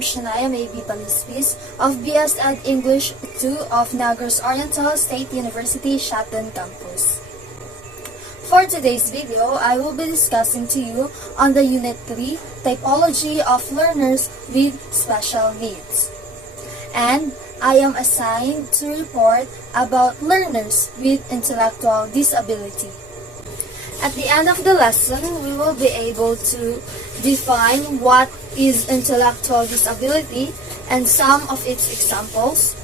am Shania Maybe Palispis of BS Ed English 2 of Negros Oriental State University, Shatan Campus. For today's video, I will be discussing to you on the Unit 3, Typology of Learners with Special Needs. And I am assigned to report about learners with intellectual disability. At the end of the lesson, we will be able to define what is intellectual disability and some of its examples,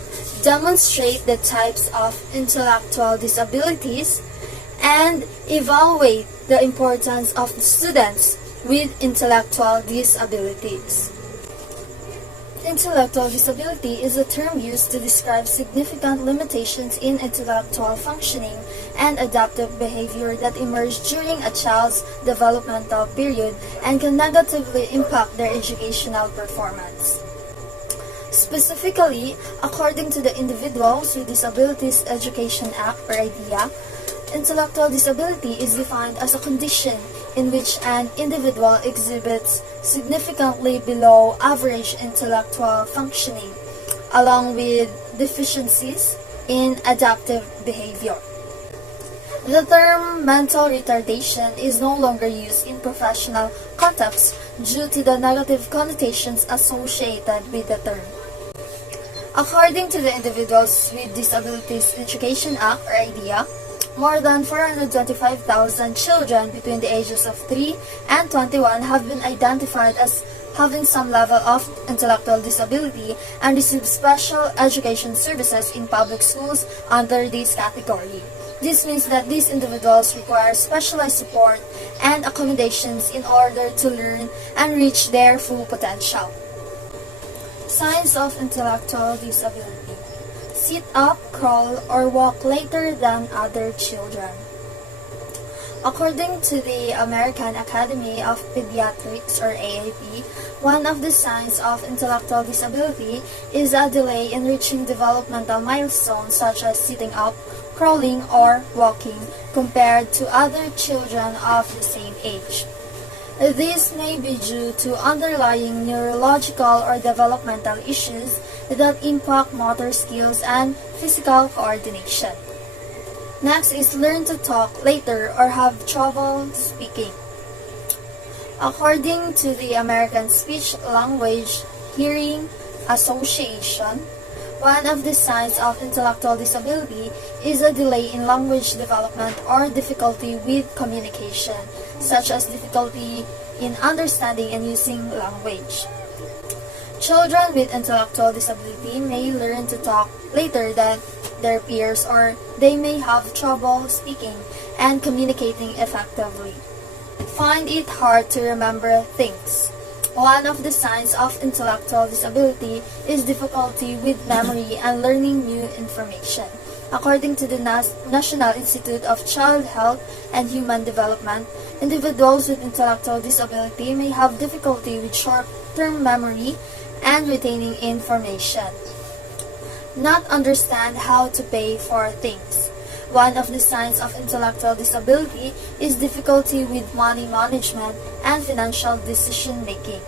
demonstrate the types of intellectual disabilities, and evaluate the importance of students with intellectual disabilities. Intellectual disability is a term used to describe significant limitations in intellectual functioning and adaptive behavior that emerge during a child's developmental period and can negatively impact their educational performance. Specifically, according to the Individuals with Disabilities Education Act or IDEA, intellectual disability is defined as a condition in which an individual exhibits significantly below average intellectual functioning, along with deficiencies in adaptive behavior. The term mental retardation is no longer used in professional contexts due to the negative connotations associated with the term. According to the Individuals with Disabilities Education Act or IDEA, more than 425,000 children between the ages of 3 and 21 have been identified as having some level of intellectual disability and receive special education services in public schools under this category. This means that these individuals require specialized support and accommodations in order to learn and reach their full potential. Signs of intellectual disability: sit up, crawl, or walk later than other children. According to the American Academy of Pediatrics or AAP, one of the signs of intellectual disability is a delay in reaching developmental milestones such as sitting up, crawling, or walking compared to other children of the same age. This may be due to underlying neurological or developmental issues that impact motor skills and physical coordination. Next is learn to talk later or have trouble speaking. According to the American Speech Language Hearing Association, one of the signs of intellectual disability is a delay in language development or difficulty with communication, such as difficulty in understanding and using language. Children with intellectual disability may learn to talk later than their peers, or they may have trouble speaking and communicating effectively. Find it hard to remember things. One of the signs of intellectual disability is difficulty with memory and learning new information. According to the National Institute of Child Health and Human Development, individuals with intellectual disability may have difficulty with short-term memory and retaining information. Not understand how to pay for things. One of the signs of intellectual disability is difficulty with money management and financial decision-making.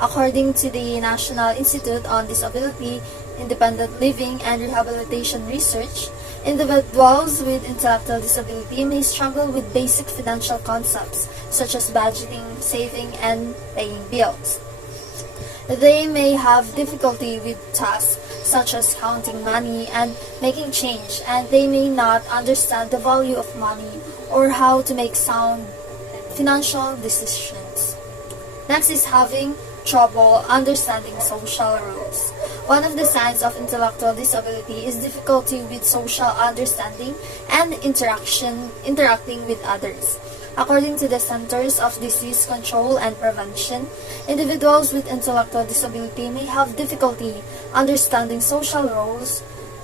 According to the National Institute on Disability, Independent Living and Rehabilitation Research, individuals with intellectual disability may struggle with basic financial concepts such as budgeting, saving, and paying bills. They may have difficulty with tasks such as counting money and making change, and they may not understand the value of money or how to make sound financial decisions. Next is having trouble understanding social rules. One of the signs of intellectual disability is difficulty with social understanding and interacting with others. According to the Centers of Disease Control and Prevention, individuals with intellectual disability may have difficulty understanding social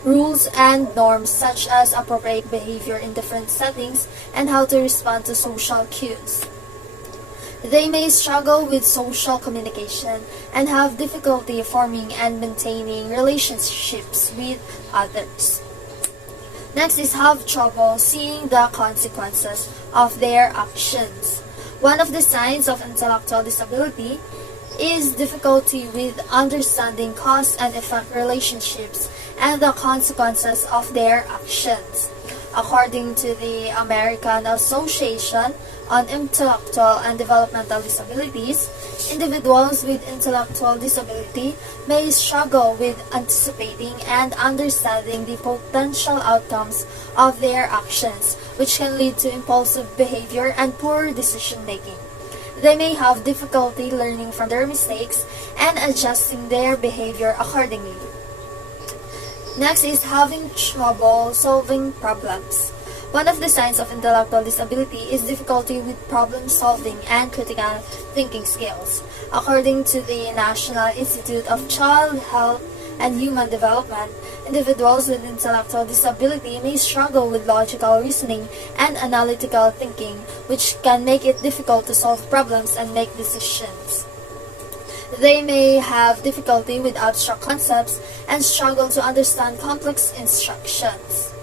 rules and norms such as appropriate behavior in different settings and how to respond to social cues. They may struggle with social communication and have difficulty forming and maintaining relationships with others. Next is have trouble seeing the consequences of their actions. One of the signs of intellectual disability is difficulty with understanding cause and effect relationships and the consequences of their actions. According to the American Association on Intellectual and Developmental Disabilities, individuals with intellectual disability may struggle with anticipating and understanding the potential outcomes of their actions, which can lead to impulsive behavior and poor decision making. They may have difficulty learning from their mistakes and adjusting their behavior accordingly. Next is having trouble solving problems. One of the signs of intellectual disability is difficulty with problem solving and critical thinking skills. According to the National Institute of Child Health and Human Development, individuals with intellectual disability may struggle with logical reasoning and analytical thinking, which can make it difficult to solve problems and make decisions. They may have difficulty with abstract concepts and struggle to understand complex instructions.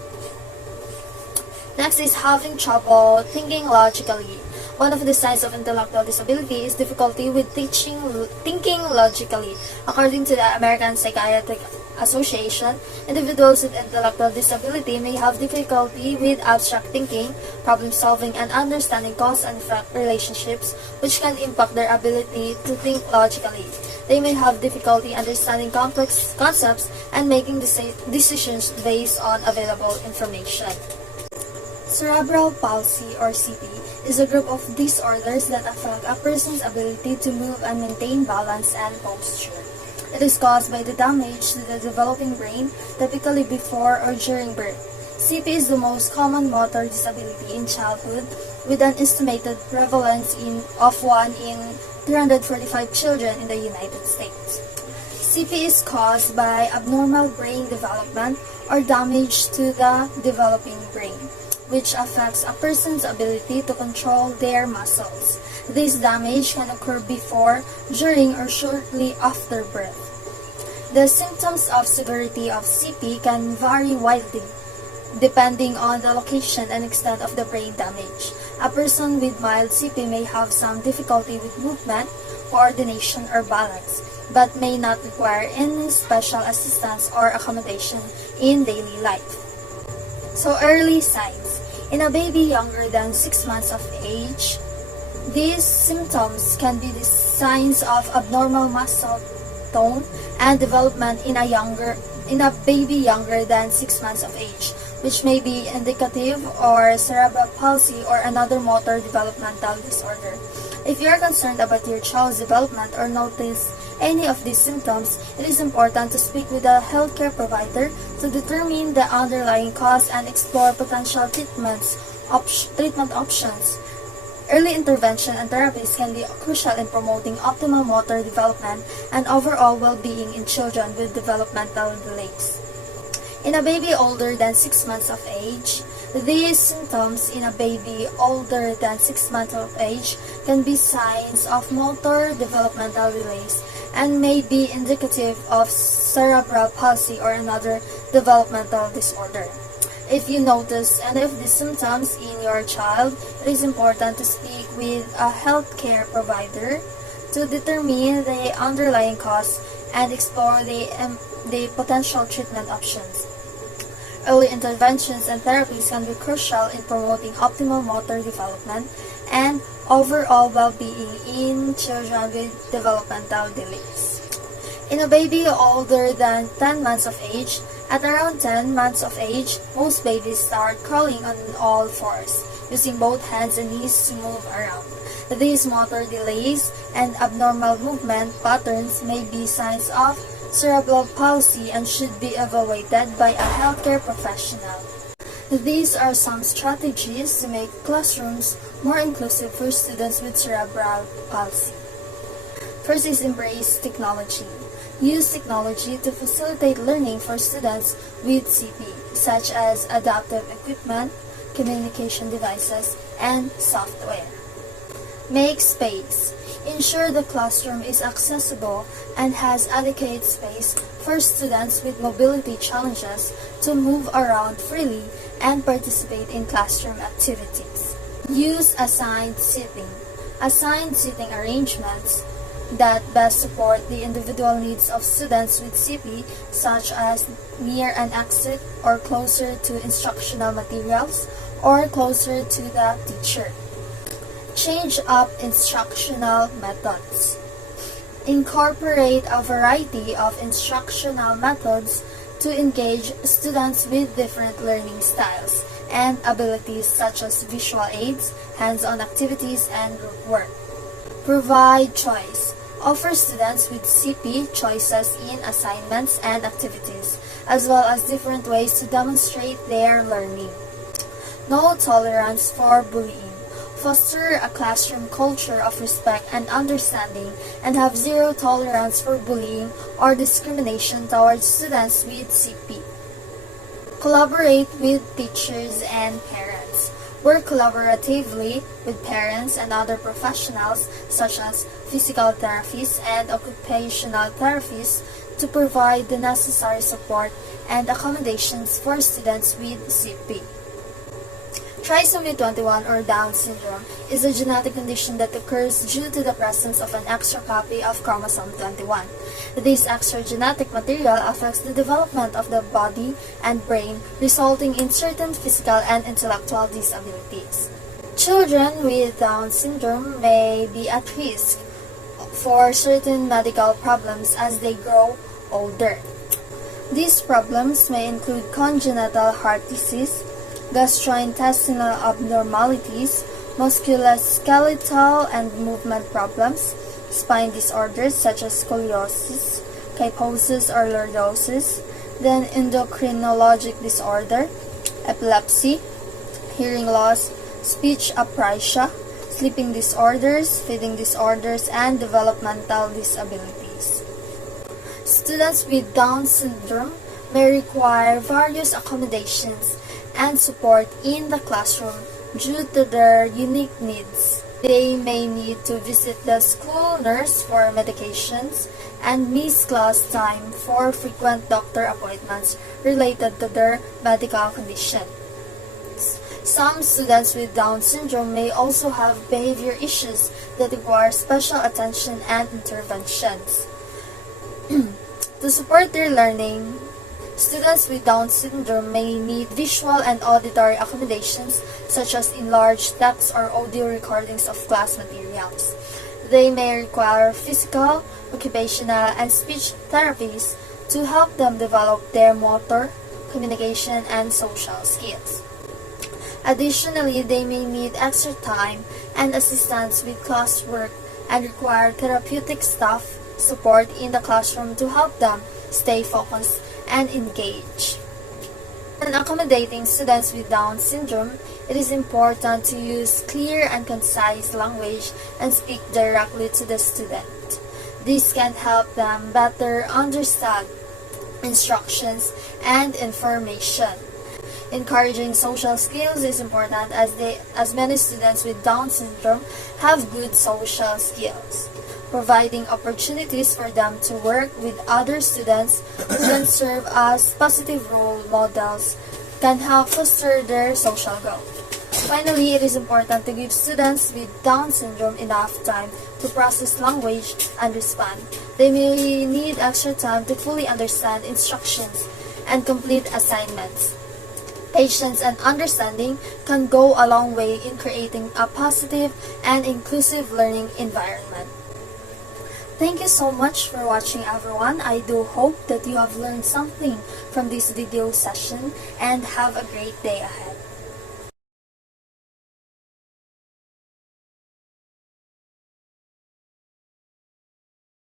Next is having trouble thinking logically. One of the signs of intellectual disability is difficulty with thinking logically. According to the American Psychiatric Association, individuals with intellectual disability may have difficulty with abstract thinking, problem solving, and understanding cause and effect relationships, which can impact their ability to think logically. They may have difficulty understanding complex concepts and making decisions based on available information. Cerebral palsy or CP is a group of disorders that affect a person's ability to move and maintain balance and posture. It is caused by the damage to the developing brain, typically before or during birth. CP is the most common motor disability in childhood, with an estimated prevalence of 1 in 345 children in the United States. CP is caused by abnormal brain development or damage to the developing brain, which affects a person's ability to control their muscles. This damage can occur before, during, or shortly after birth. The symptoms of severity of CP can vary widely, depending on the location and extent of the brain damage. A person with mild CP may have some difficulty with movement, coordination, or balance, but may not require any special assistance or accommodation in daily life. So, early signs. In a baby younger than 6 months of age, these symptoms can be the signs of abnormal muscle tone and development in a baby younger than 6 months of age, which may be indicative or cerebral palsy or another motor developmental disorder. If you are concerned about your child's development or notice any of these symptoms, it is important to speak with a healthcare provider to determine the underlying cause and explore potential treatment options. Early intervention and therapies can be crucial in promoting optimal motor development and overall well-being in children with developmental delays. In a baby older than 6 months of age, these symptoms in a baby older than 6 months of age can be signs of motor developmental delays and may be indicative of cerebral palsy or another developmental disorder. If you notice any of these symptoms in your child, it is important to speak with a healthcare provider to determine the underlying cause and explore the potential treatment options. Early interventions and therapies can be crucial in promoting optimal motor development and overall well-being in children with developmental delays. In a baby older than 10 months of age, at around 10 months of age, most babies start crawling on all fours, using both hands and knees to move around. These motor delays and abnormal movement patterns may be signs of cerebral palsy and should be evaluated by a healthcare professional. These are some strategies to make classrooms more inclusive for students with cerebral palsy. First is embrace technology. Use technology to facilitate learning for students with CP, such as adaptive equipment, communication devices, and software. Make space. Ensure the classroom is accessible and has adequate space for students with mobility challenges to move around freely and participate in classroom activities. Use assigned seating. Assigned seating arrangements that best support the individual needs of students with CP, such as near an exit or closer to instructional materials or closer to the teacher. Change up instructional methods. Incorporate a variety of instructional methods to engage students with different learning styles and abilities such as visual aids, hands-on activities, and group work. Provide choice. Offer students with CP choices in assignments and activities, as well as different ways to demonstrate their learning. No tolerance for bullying. Foster a classroom culture of respect and understanding, and have zero tolerance for bullying or discrimination towards students with CP. Collaborate with teachers and parents. Work collaboratively with parents and other professionals such as physical therapists and occupational therapists to provide the necessary support and accommodations for students with CP. Trisomy 21 or Down syndrome is a genetic condition that occurs due to the presence of an extra copy of chromosome 21. This extra genetic material affects the development of the body and brain, resulting in certain physical and intellectual disabilities. Children with Down syndrome may be at risk for certain medical problems as they grow older. These problems may include congenital heart disease, gastrointestinal abnormalities, musculoskeletal and movement problems, spine disorders such as scoliosis, kyphosis or lordosis, then endocrinologic disorder, epilepsy, hearing loss, speech apraxia, sleeping disorders, feeding disorders, and developmental disabilities. Students with Down syndrome may require various accommodations and support in the classroom due to their unique needs. They may need to visit the school nurse for medications and miss class time for frequent doctor appointments related to their medical condition. Some students with Down syndrome may also have behavior issues that require special attention and interventions. To support their learning, students with Down syndrome may need visual and auditory accommodations such as enlarged text or audio recordings of class materials. They may require physical, occupational, and speech therapies to help them develop their motor, communication, and social skills. Additionally, they may need extra time and assistance with classwork and require therapeutic staff support in the classroom to help them stay focused and engage. When accommodating students with Down syndrome, it is important to use clear and concise language and speak directly to the student. This can help them better understand instructions and information. Encouraging social skills is important as many students with Down syndrome have good social skills. Providing opportunities for them to work with other students who can serve as positive role models can help foster their social growth. Finally, it is important to give students with Down syndrome enough time to process language and respond. They may need extra time to fully understand instructions and complete assignments. Patience and understanding can go a long way in creating a positive and inclusive learning environment. Thank you so much for watching, everyone. I do hope that you have learned something from this video session and have a great day ahead.